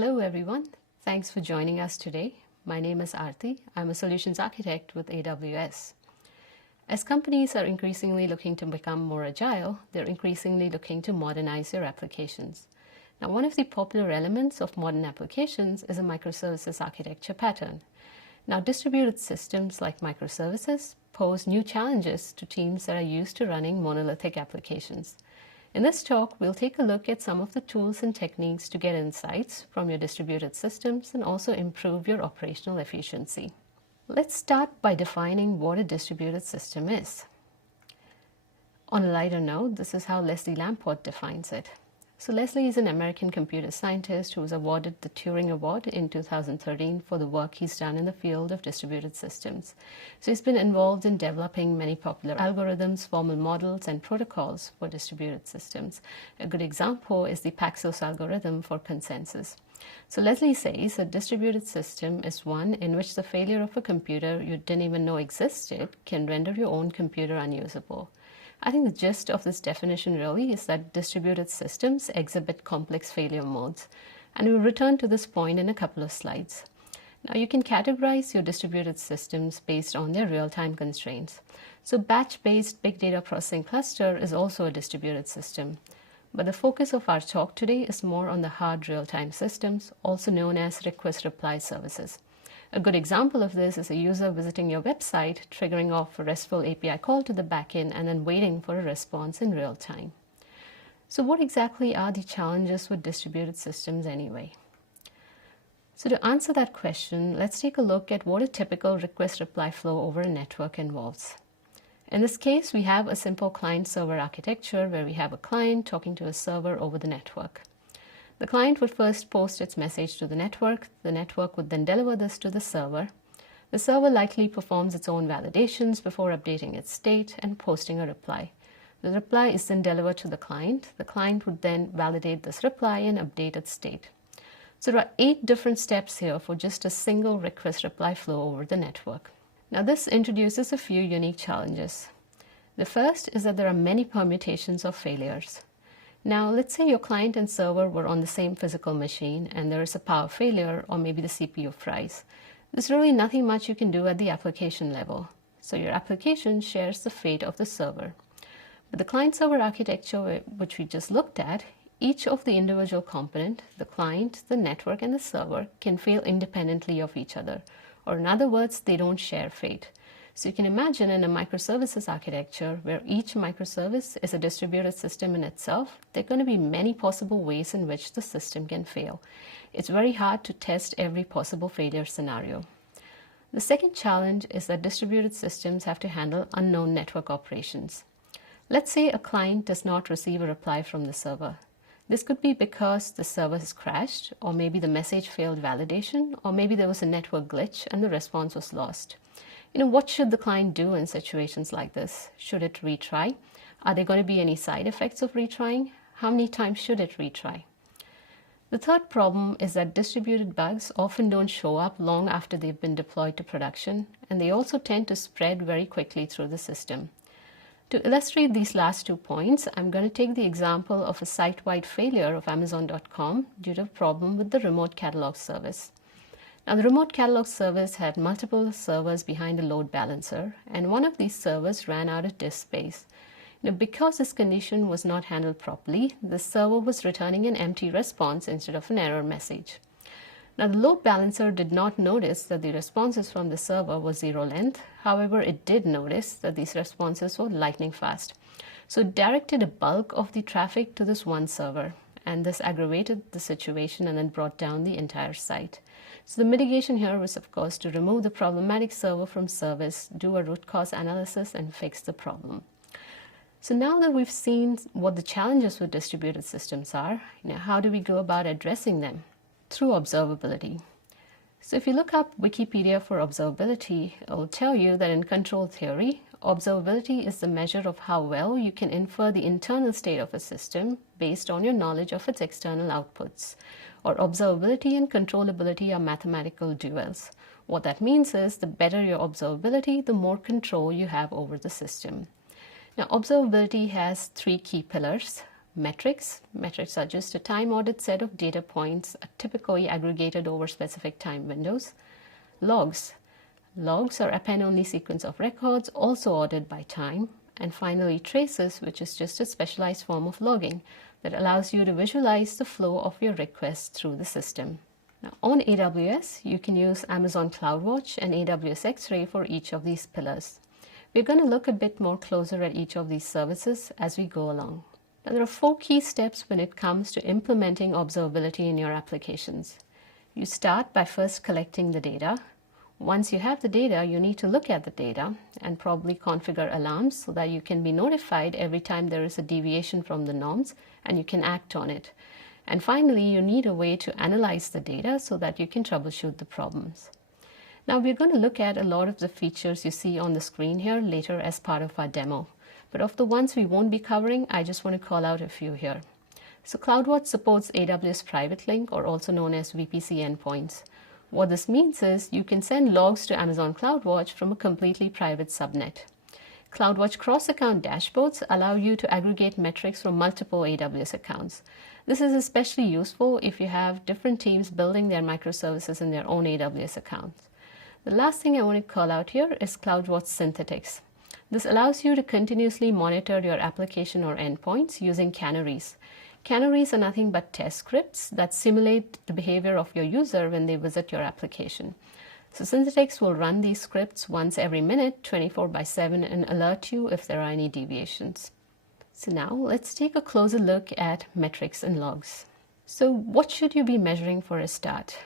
Hello everyone, thanks for joining us today. My name is Arthi. I'm a solutions architect with AWS. As companies are increasingly looking to become more agile, they're increasingly looking to modernize their applications. Now, one of the popular elements of modern applications is a microservices architecture pattern. Now, distributed systems like microservices pose new challenges to teams that are used to running monolithic applications. In this talk, we'll take a look at some of the tools and techniques to get insights from your distributed systems and also improve your operational efficiency. Let's start by defining what a distributed system is. On a lighter note, this is how Leslie Lamport defines it. So Leslie is an American computer scientist who was awarded the Turing Award in 2013 for the work he's done in the field of distributed systems. So he's been involved in developing many popular algorithms, formal models, and protocols for distributed systems. A good example is the Paxos algorithm for consensus. So Leslie says a distributed system is one in which the failure of a computer you didn't even know existed can render your own computer unusable. I think the gist of this definition really is that distributed systems exhibit complex failure modes, and we'll return to this point in a couple of slides. Now, you can categorize your distributed systems based on their real-time constraints. So batch-based big data processing cluster is also a distributed system, but the focus of our talk today is more on the hard real-time systems, also known as request-reply services. A good example of this is a user visiting your website, triggering off a RESTful API call to the backend, and then waiting for a response in real time. So what exactly are the challenges with distributed systems anyway? So to answer that question, let's take a look at what a typical request-reply flow over a network involves. In this case, we have a simple client-server architecture where we have a client talking to a server over the network. The client would first post its message to the network would then deliver this to the server. The server likely performs its own validations before updating its state and posting a reply. The reply is then delivered to the client would then validate this reply and update its state. So there are 8 different steps here for just a single request-reply flow over the network. Now this introduces a few unique challenges. The first is that there are many permutations of failures. Now, let's say your client and server were on the same physical machine and there is a power failure or maybe the CPU fries. There's really nothing much you can do at the application level. So your application shares the fate of the server. But the client-server architecture, which we just looked at, each of the individual component, the client, the network, and the server, can fail independently of each other. Or in other words, they don't share fate. So you can imagine in a microservices architecture where each microservice is a distributed system in itself, there are going to be many possible ways in which the system can fail. It's very hard to test every possible failure scenario. The second challenge is that distributed systems have to handle unknown network operations. Let's say a client does not receive a reply from the server. This could be because the server has crashed, or maybe the message failed validation, or maybe there was a network glitch and the response was lost. What should the client do in situations like this? Should it retry? Are there going to be any side effects of retrying? How many times should it retry? The third problem is that distributed bugs often don't show up long after they've been deployed to production, and they also tend to spread very quickly through the system. To illustrate these last 2 points, I'm going to take the example of a site-wide failure of Amazon.com due to a problem with the remote catalog service. Now, the remote catalog service had multiple servers behind a load balancer, and one of these servers ran out of disk space. Because this condition was not handled properly, the server was returning an empty response instead of an error message. Now, the load balancer did not notice that the responses from the server were 0 length. However, it did notice that these responses were lightning fast. So it directed a bulk of the traffic to this one server, and this aggravated the situation and then brought down the entire site. So the mitigation here was, of course, to remove the problematic server from service, do a root cause analysis, and fix the problem. So now that we've seen what the challenges with distributed systems are, how do we go about addressing them? Through observability. So if you look up Wikipedia for observability, it will tell you that in control theory, observability is the measure of how well you can infer the internal state of a system based on your knowledge of its external outputs. Or observability and controllability are mathematical duals. What that means is the better your observability, the more control you have over the system. Now, observability has 3 key pillars: Metrics. Metrics are just a time-ordered set of data points, typically aggregated over specific time windows. Logs. Logs are append-only sequence of records, also ordered by time. And finally, traces, which is just a specialized form of logging that allows you to visualize the flow of your requests through the system. Now, on AWS, you can use Amazon CloudWatch and AWS X-Ray for each of these pillars. We're going to look a bit more closer at each of these services as we go along. Now, there are 4 key steps when it comes to implementing observability in your applications. You start by first collecting the data. Once you have the data, you need to look at the data and probably configure alarms so that you can be notified every time there is a deviation from the norms and you can act on it. And finally, you need a way to analyze the data so that you can troubleshoot the problems. Now, we're going to look at a lot of the features you see on the screen here later as part of our demo. But of the ones we won't be covering, I just want to call out a few here. So CloudWatch supports AWS Private Link, or also known as VPC endpoints. What this means is you can send logs to Amazon CloudWatch from a completely private subnet. CloudWatch cross-account dashboards allow you to aggregate metrics from multiple AWS accounts. This is especially useful if you have different teams building their microservices in their own AWS accounts. The last thing I want to call out here is CloudWatch Synthetics. This allows you to continuously monitor your application or endpoints using canaries. Canaries are nothing but test scripts that simulate the behavior of your user when they visit your application. So Synthetics will run these scripts once every minute, 24/7, and alert you if there are any deviations. So now let's take a closer look at metrics and logs. So what should you be measuring for a start?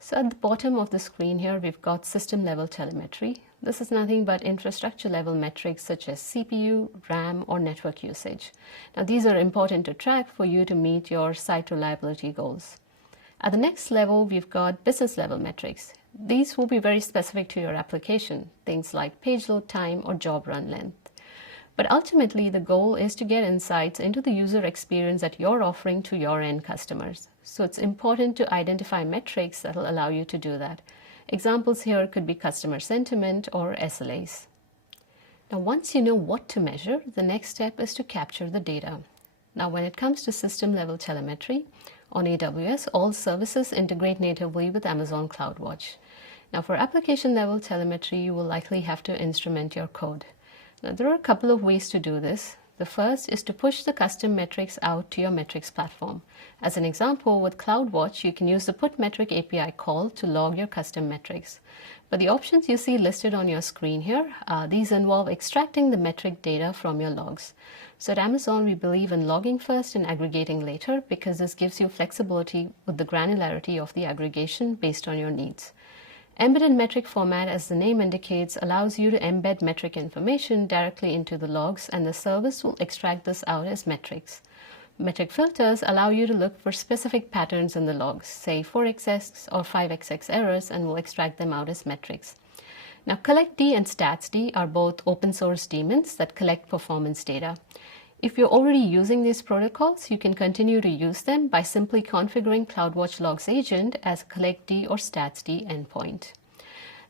So at the bottom of the screen here, we've got system level telemetry. This is nothing but infrastructure level metrics such as CPU, RAM, or network usage. Now these are important to track for you to meet your site reliability goals. At the next level, we've got business level metrics. These will be very specific to your application, things like page load time or job run length. But ultimately, the goal is to get insights into the user experience that you're offering to your end customers. So it's important to identify metrics that will allow you to do that. Examples here could be customer sentiment or SLAs. Now, once you know what to measure, the next step is to capture the data. Now, when it comes to system level telemetry, on AWS, all services integrate natively with Amazon CloudWatch. Now, for application level telemetry, you will likely have to instrument your code. Now, there are a couple of ways to do this. The first is to push the custom metrics out to your metrics platform. As an example, with CloudWatch, you can use the put_metric API call to log your custom metrics. But the options you see listed on your screen here, these involve extracting the metric data from your logs. So at Amazon, we believe in logging first and aggregating later because this gives you flexibility with the granularity of the aggregation based on your needs. Embedded metric format, as the name indicates, allows you to embed metric information directly into the logs, and the service will extract this out as metrics. Metric filters allow you to look for specific patterns in the logs, say 4xx or 5xx errors, and will extract them out as metrics. Now, CollectD and StatsD are both open source daemons that collect performance data. If you're already using these protocols, you can continue to use them by simply configuring CloudWatch Logs Agent as a CollectD or StatsD endpoint.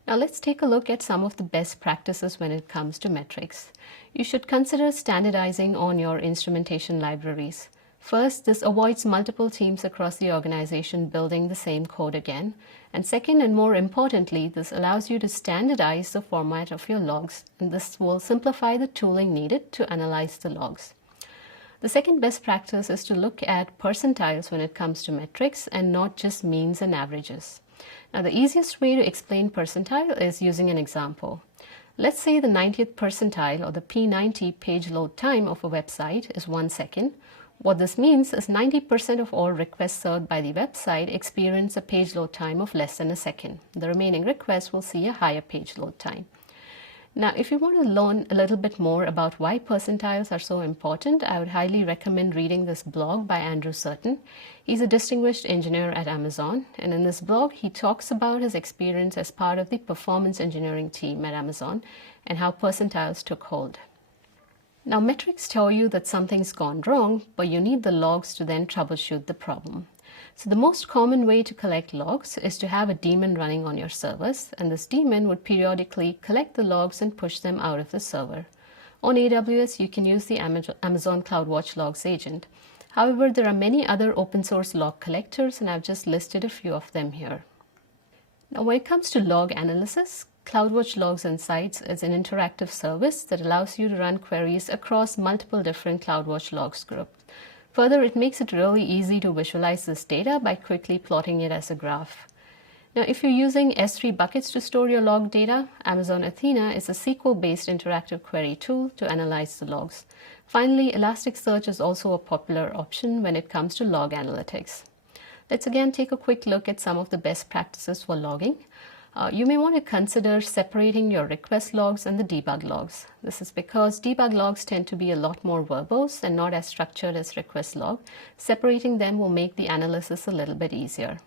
Now let's take a look at some of the best practices when it comes to metrics. You should consider standardizing on your instrumentation libraries. First, this avoids multiple teams across the organization building the same code again. And second, and more importantly, this allows you to standardize the format of your logs, and this will simplify the tooling needed to analyze the logs. The second best practice is to look at percentiles when it comes to metrics and not just means and averages. Now, the easiest way to explain percentile is using an example. Let's say the 90th percentile, or the P90 page load time of a website is 1 second. What this means is 90% of all requests served by the website experience a page load time of less than a second. The remaining requests will see a higher page load time. Now, if you want to learn a little bit more about why percentiles are so important, I would highly recommend reading this blog by Andrew Certain. He's a distinguished engineer at Amazon, and in this blog, he talks about his experience as part of the performance engineering team at Amazon and how percentiles took hold. Now, metrics tell you that something's gone wrong, but you need the logs to then troubleshoot the problem. So the most common way to collect logs is to have a daemon running on your servers, and this daemon would periodically collect the logs and push them out of the server. On AWS, you can use the Amazon CloudWatch Logs agent. However, there are many other open source log collectors, and I've just listed a few of them here. Now, when it comes to log analysis, CloudWatch Logs Insights is an interactive service that allows you to run queries across multiple different CloudWatch Logs groups. Further, it makes it really easy to visualize this data by quickly plotting it as a graph. Now, if you're using S3 buckets to store your log data, Amazon Athena is a SQL-based interactive query tool to analyze the logs. Finally, Elasticsearch is also a popular option when it comes to log analytics. Let's again take a quick look at some of the best practices for logging. You may want to consider separating your request logs and the debug logs. This is because debug logs tend to be a lot more verbose and not as structured as request log. Separating them will make the analysis a little bit easier.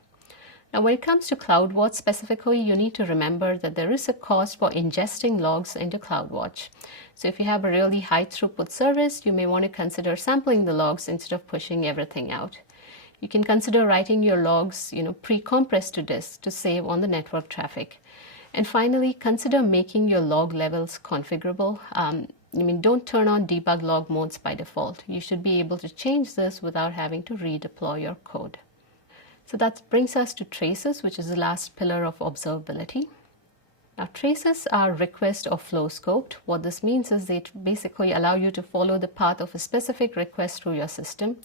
Now, when it comes to CloudWatch specifically, you need to remember that there is a cost for ingesting logs into CloudWatch. So if you have a really high throughput service, you may want to consider sampling the logs instead of pushing everything out. You can consider writing your logs, pre-compressed to disk to save on the network traffic. And finally, consider making your log levels configurable. Don't turn on debug log modes by default. You should be able to change this without having to redeploy your code. So that brings us to traces, which is the last pillar of observability. Now, traces are request or flow scoped. What this means is they basically allow you to follow the path of a specific request through your system.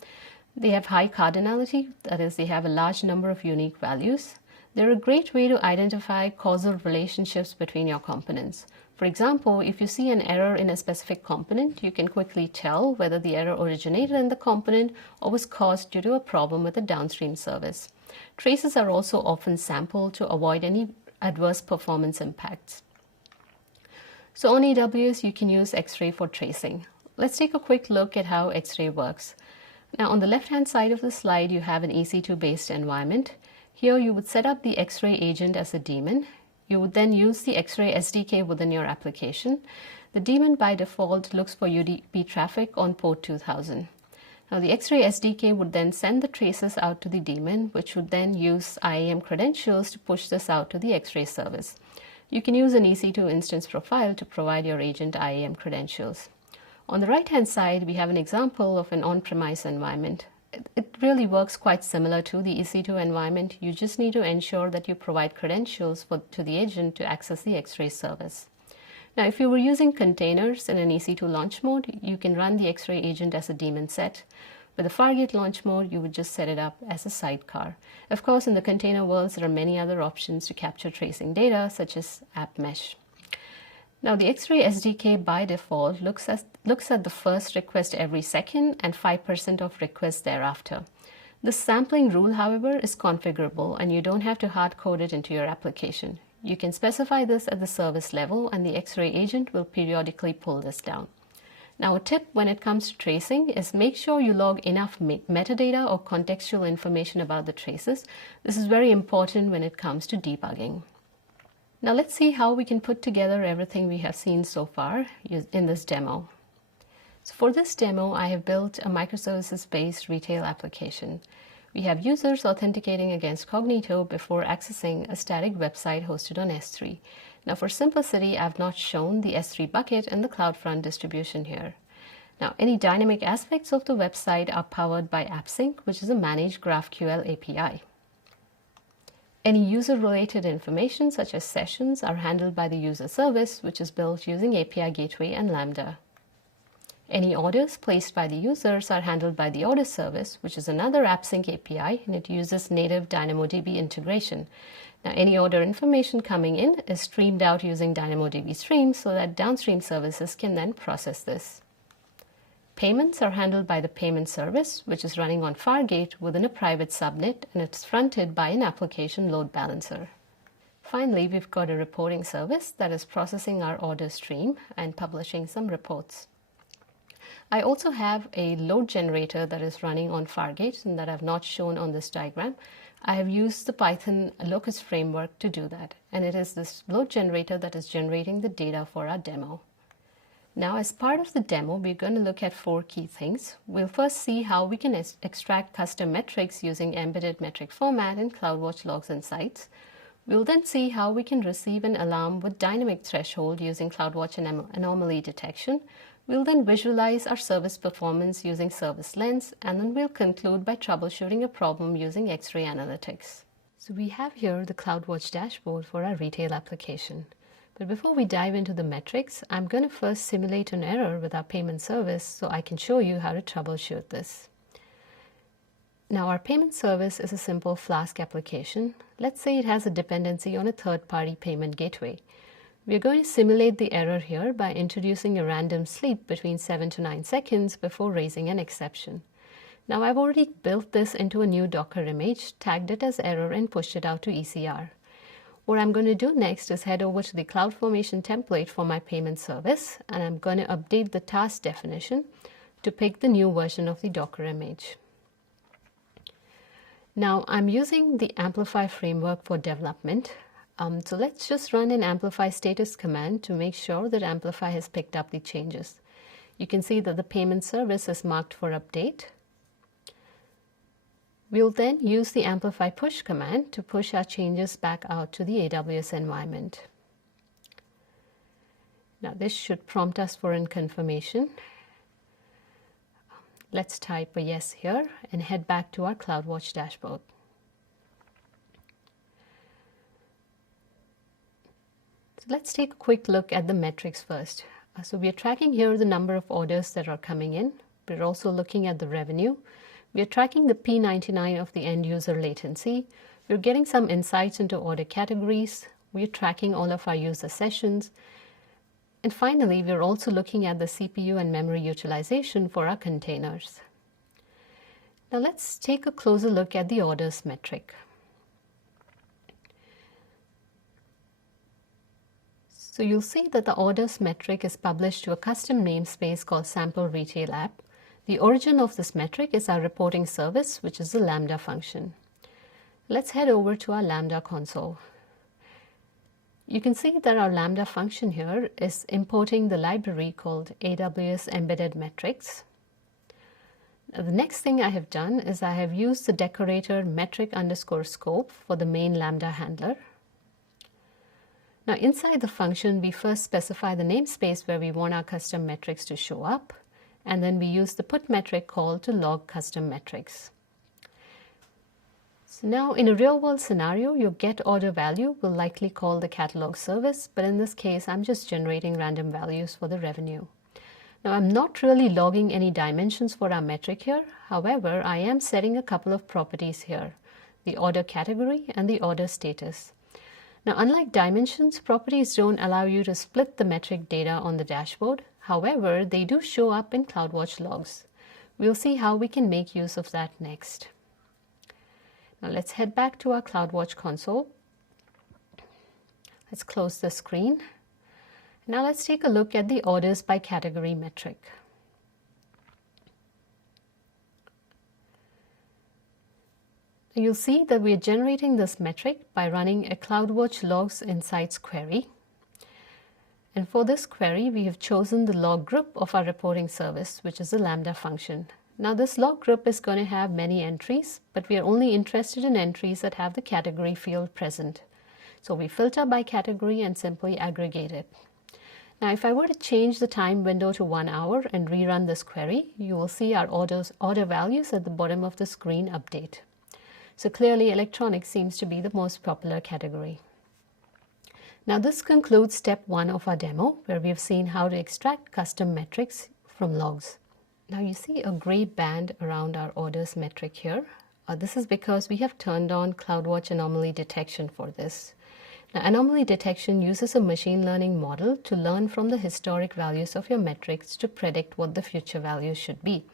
They have high cardinality, that is, they have a large number of unique values. They're a great way to identify causal relationships between your components. For example, if you see an error in a specific component, you can quickly tell whether the error originated in the component or was caused due to a problem with a downstream service. Traces are also often sampled to avoid any adverse performance impacts. So on AWS, you can use X-ray for tracing. Let's take a quick look at how X-ray works. Now, on the left-hand side of the slide, you have an EC2-based environment. Here, you would set up the X-ray agent as a daemon. You would then use the X-ray SDK within your application. The daemon, by default, looks for UDP traffic on port 2000. Now, the X-ray SDK would then send the traces out to the daemon, which would then use IAM credentials to push this out to the X-ray service. You can use an EC2 instance profile to provide your agent IAM credentials. On the right-hand side, we have an example of an on-premise environment. It really works quite similar to the EC2 environment. You just need to ensure that you provide credentials to the agent to access the X-ray service. Now, if you were using containers in an EC2 launch mode, you can run the X-ray agent as a daemon set. With a Fargate launch mode, you would just set it up as a sidecar. Of course, in the container worlds, there are many other options to capture tracing data, such as app mesh. Now, the X-ray SDK by default looks at the first request every second and 5% of requests thereafter. The sampling rule, however, is configurable, and you don't have to hard code it into your application. You can specify this at the service level, and the X-ray agent will periodically pull this down. Now, a tip when it comes to tracing is make sure you log enough metadata or contextual information about the traces. This is very important when it comes to debugging. Now, let's see how we can put together everything we have seen so far in this demo. So for this demo, I have built a microservices-based retail application. We have users authenticating against Cognito before accessing a static website hosted on S3. Now, for simplicity, I've not shown the S3 bucket and the CloudFront distribution here. Now, any dynamic aspects of the website are powered by AppSync, which is a managed GraphQL API. Any user-related information, such as sessions, are handled by the user service, which is built using API Gateway and Lambda. Any orders placed by the users are handled by the order service, which is another AppSync API, and it uses native DynamoDB integration. Now, any order information coming in is streamed out using DynamoDB streams so that downstream services can then process this. Payments are handled by the payment service, which is running on Fargate within a private subnet, and it's fronted by an application load balancer. Finally, we've got a reporting service that is processing our order stream and publishing some reports. I also have a load generator that is running on Fargate and that I've not shown on this diagram. I have used the Python locus framework to do that, and it is this load generator that is generating the data for our demo. Now, as part of the demo, we're going to look at 4 key things. We'll first see how we can extract custom metrics using embedded metric format in CloudWatch Logs Insights. We'll then see how we can receive an alarm with dynamic threshold using CloudWatch anomaly detection. We'll then visualize our service performance using Service Lens, and then we'll conclude by troubleshooting a problem using X-ray analytics. So we have here the CloudWatch dashboard for our retail application. But before we dive into the metrics, I'm going to first simulate an error with our payment service so I can show you how to troubleshoot this. Now our payment service is a simple Flask application. Let's say it has a dependency on a third-party payment gateway. We're going to simulate the error here by introducing a random sleep between 7 to 9 seconds before raising an exception. Now I've already built this into a new Docker image, tagged it as error, and pushed it out to ECR. What I'm going to do next is head over to the CloudFormation template for my payment service, and I'm going to update the task definition to pick the new version of the Docker image. Now I'm using the Amplify framework for development. So let's just run an Amplify status command to make sure that Amplify has picked up the changes. You can see that the payment service is marked for update. We'll then use the Amplify push command to push our changes back out to the AWS environment. Now this should prompt us for a confirmation. Let's type a yes here and head back to our CloudWatch dashboard. So let's take a quick look at the metrics first. So we are tracking here the number of orders that are coming in. We're also looking at the revenue. We are tracking the P99 of the end user latency. We're getting some insights into order categories. We're tracking all of our user sessions. And finally, we're also looking at the CPU and memory utilization for our containers. Now let's take a closer look at the orders metric. So you'll see that the orders metric is published to a custom namespace called Sample Retail App. The origin of this metric is our reporting service, which is the Lambda function. Let's head over to our Lambda console. You can see that our Lambda function here is importing the library called AWS Embedded Metrics. Now, the next thing I have done is I have used the decorator metric_scope for the main Lambda handler. Now inside the function, we first specify the namespace where we want our custom metrics to show up, and then we use the put metric call to log custom metrics. So now in a real world scenario, your get order value will likely call the catalog service, but in this case, I'm just generating random values for the revenue. Now I'm not really logging any dimensions for our metric here. However, I am setting a couple of properties here, the order category and the order status. Now, unlike dimensions, properties don't allow you to split the metric data on the dashboard. However, they do show up in CloudWatch logs. We'll see how we can make use of that next. Now let's head back to our CloudWatch console. Let's close the screen. Now let's take a look at the orders by category metric. You'll see that we are generating this metric by running a CloudWatch logs insights query. And for this query, we have chosen the log group of our reporting service, which is the Lambda function. Now this log group is going to have many entries, but we are only interested in entries that have the category field present. So we filter by category and simply aggregate it. Now if I were to change the time window to 1 hour and rerun this query, you will see our order values at the bottom of the screen update. So clearly electronics seems to be the most popular category. Now this concludes step 1 of our demo, where we have seen how to extract custom metrics from logs. Now you see a gray band around our orders metric here. This is because we have turned on CloudWatch anomaly detection for this. Now anomaly detection uses a machine learning model to learn from the historic values of your metrics to predict what the future values should be.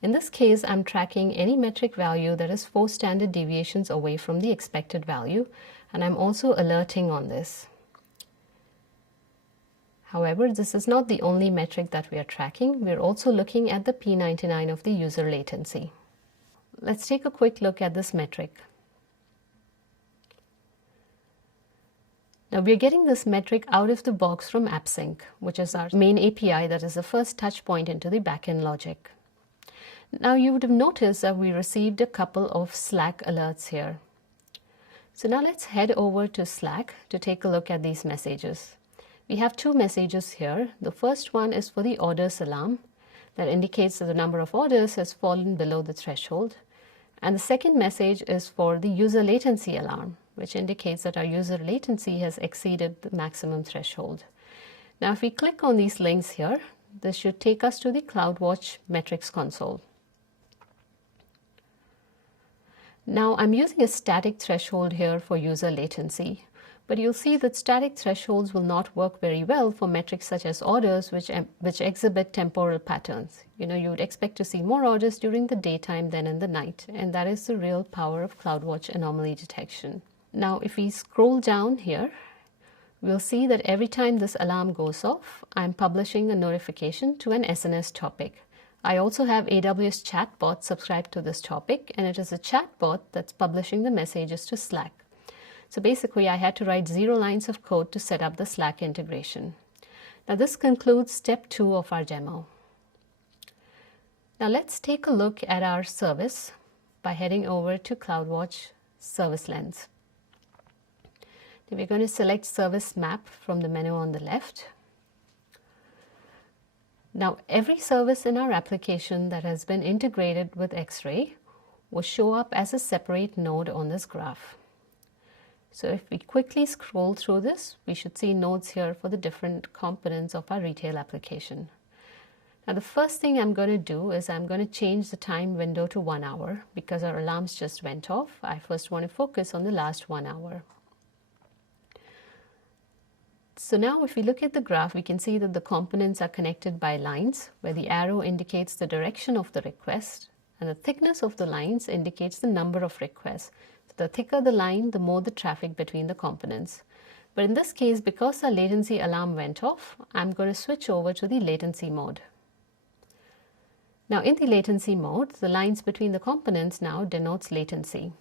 In this case, I'm tracking any metric value that is 4 standard deviations away from the expected value, and I'm also alerting on this. However, this is not the only metric that we are tracking. We're also looking at the P99 of the user latency. Let's take a quick look at this metric. Now we're getting this metric out of the box from AppSync, which is our main API that is the first touch point into the backend logic. Now you would have noticed that we received a couple of Slack alerts here. So now let's head over to Slack to take a look at these messages. We have two messages here. The first one is for the orders alarm that indicates that the number of orders has fallen below the threshold. And the second message is for the user latency alarm, which indicates that our user latency has exceeded the maximum threshold. Now, if we click on these links here, this should take us to the CloudWatch metrics console. Now, I'm using a static threshold here for user latency, but you'll see that static thresholds will not work very well for metrics such as orders, which exhibit temporal patterns. You would expect to see more orders during the daytime than in the night, and that is the real power of CloudWatch anomaly detection. Now, if we scroll down here, we'll see that every time this alarm goes off, I'm publishing a notification to an SNS topic. I also have AWS chatbot subscribed to this topic, and it is a chatbot that's publishing the messages to Slack. So basically, I had to write 0 lines of code to set up the Slack integration. Now, this concludes step 2 of our demo. Now, let's take a look at our service by heading over to CloudWatch Service Lens. We're going to select Service Map from the menu on the left. Now, every service in our application that has been integrated with X-Ray will show up as a separate node on this graph. So if we quickly scroll through this, we should see nodes here for the different components of our retail application. Now, the first thing I'm going to do is I'm going to change the time window to 1 hour because our alarms just went off. I first want to focus on the last 1 hour. So now if we look at the graph, we can see that the components are connected by lines where the arrow indicates the direction of the request and the thickness of the lines indicates the number of requests. So the thicker the line, the more the traffic between the components. But in this case, because our latency alarm went off, I'm going to switch over to the latency mode. Now in the latency mode, the lines between the components now denotes latency.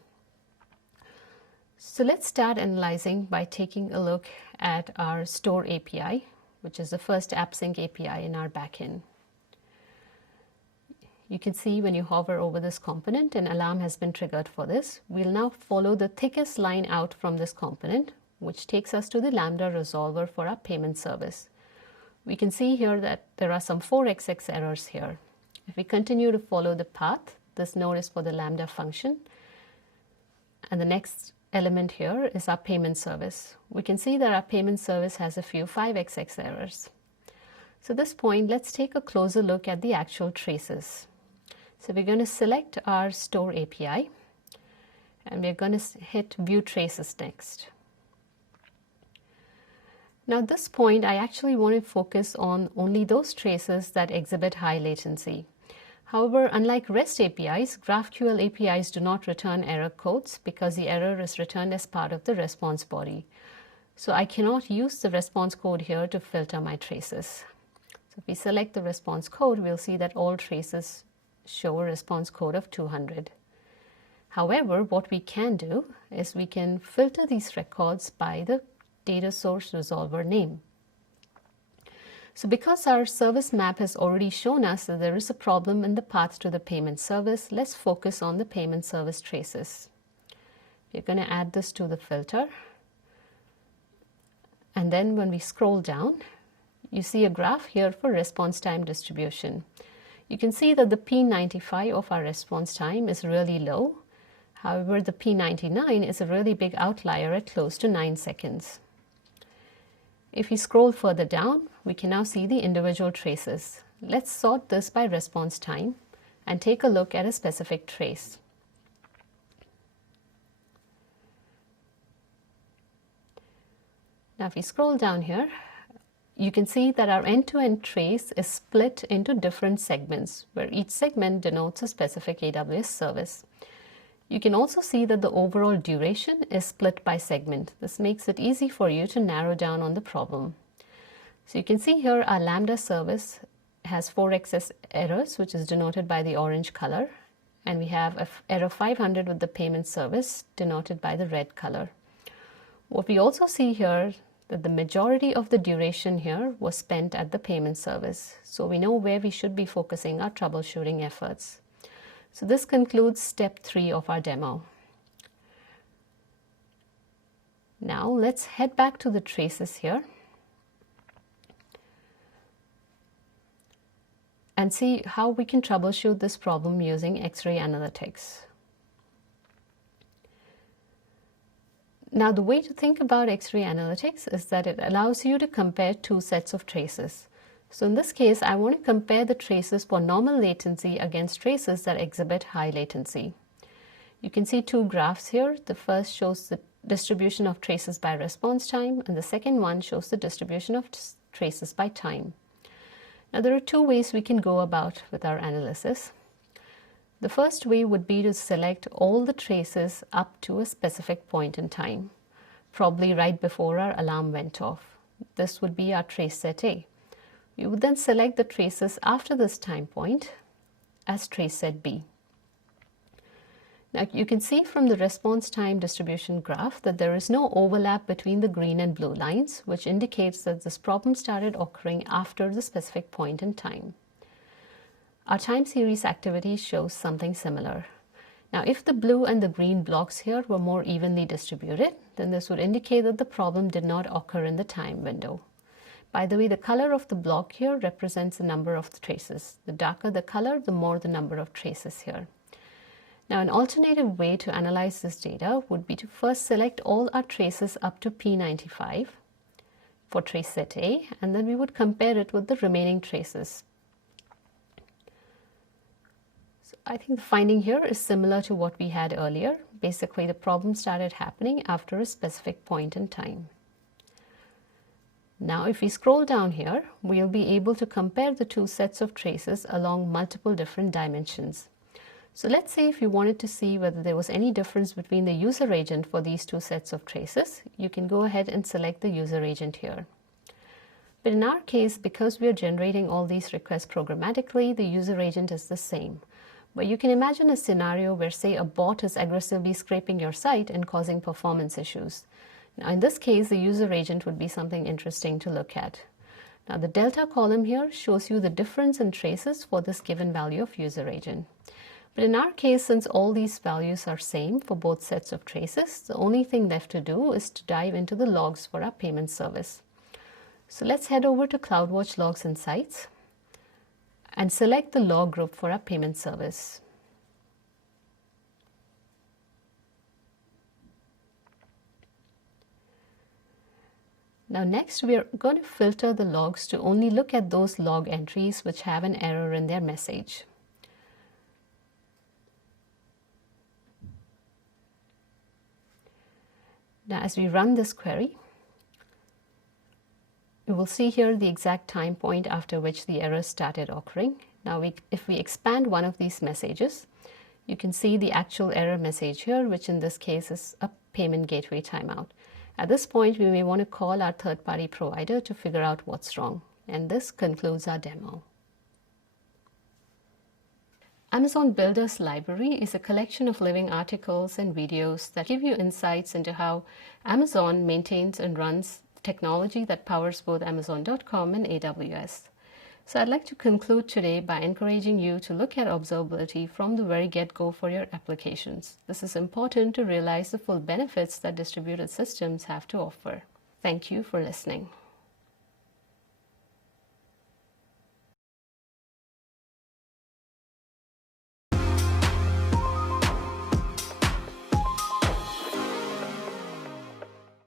So let's start analyzing by taking a look at our store API, which is the first AppSync API in our backend. You can see when you hover over this component, an alarm has been triggered for this. We'll now follow the thickest line out from this component, which takes us to the Lambda resolver for our payment service. We can see here that there are some 4xx errors here. If we continue to follow the path, this node is for the Lambda function, and the next element here is our payment service. We can see that our payment service has a few 5xx errors. So at this point, let's take a closer look at the actual traces. So we're going to select our store API and we're going to hit view traces next. Now at this point, I actually want to focus on only those traces that exhibit high latency. However, unlike REST APIs, GraphQL APIs do not return error codes because the error is returned as part of the response body. So I cannot use the response code here to filter my traces. So if we select the response code, we'll see that all traces show a response code of 200. However, what we can do is we can filter these records by the data source resolver name. So because our service map has already shown us that there is a problem in the path to the payment service, let's focus on the payment service traces. We're going to add this to the filter. And then when we scroll down, you see a graph here for response time distribution. You can see that the P95 of our response time is really low. However, the P99 is a really big outlier at close to 9 seconds. If we scroll further down, we can now see the individual traces. Let's sort this by response time and take a look at a specific trace. Now if we scroll down here, you can see that our end-to-end trace is split into different segments, where each segment denotes a specific AWS service. You can also see that the overall duration is split by segment. This makes it easy for you to narrow down on the problem. So you can see here our Lambda service has 4xx errors, which is denoted by the orange color, and we have an error 500 with the payment service denoted by the red color. What we also see here that the majority of the duration here was spent at the payment service. So we know where we should be focusing our troubleshooting efforts. So this concludes step 3 of our demo. Now let's head back to the traces here. and see how we can troubleshoot this problem using X-ray analytics. Now, the way to think about X-ray analytics is that it allows you to compare two sets of traces. So in this case, I want to compare the traces for normal latency against traces that exhibit high latency. You can see two graphs here. The first shows the distribution of traces by response time, and the second one shows the distribution of traces by time. Now, there are two ways we can go about with our analysis. The first way would be to select all the traces up to a specific point in time, probably right before our alarm went off. This would be our trace set A. We would then select the traces after this time point as trace set B. Now, you can see from the response time distribution graph that there is no overlap between the green and blue lines, which indicates that this problem started occurring after the specific point in time. Our time series activity shows something similar. Now, if the blue and the green blocks here were more evenly distributed, then this would indicate that the problem did not occur in the time window. By the way, the color of the block here represents the number of the traces. The darker the color, the more the number of traces here. Now, an alternative way to analyze this data would be to first select all our traces up to P95 for trace set A, and then we would compare it with the remaining traces. So I think the finding here is similar to what we had earlier. Basically, the problem started happening after a specific point in time. Now, if we scroll down here, we'll be able to compare the two sets of traces along multiple different dimensions. So let's say if you wanted to see whether there was any difference between the user agent for these two sets of traces, you can go ahead and select the user agent here. But in our case, because we are generating all these requests programmatically, the user agent is the same. But you can imagine a scenario where, say, a bot is aggressively scraping your site and causing performance issues. Now, in this case, the user agent would be something interesting to look at. Now, the delta column here shows you the difference in traces for this given value of user agent. But in our case, since all these values are same for both sets of traces, the only thing left to do is to dive into the logs for our payment service. So let's head over to CloudWatch Logs and Sites and select the log group for our payment service. Now next, we are going to filter the logs to only look at those log entries which have an error in their message. Now, as we run this query, you will see here the exact time point after which the error started occurring. Now, if we expand one of these messages, you can see the actual error message here, which in this case is a payment gateway timeout. At this point, we may want to call our third-party provider to figure out what's wrong. And this concludes our demo. Amazon Builders Library is a collection of living articles and videos that give you insights into how Amazon maintains and runs technology that powers both Amazon.com and AWS. So I'd like to conclude today by encouraging you to look at observability from the very get-go for your applications. This is important to realize the full benefits that distributed systems have to offer. Thank you for listening.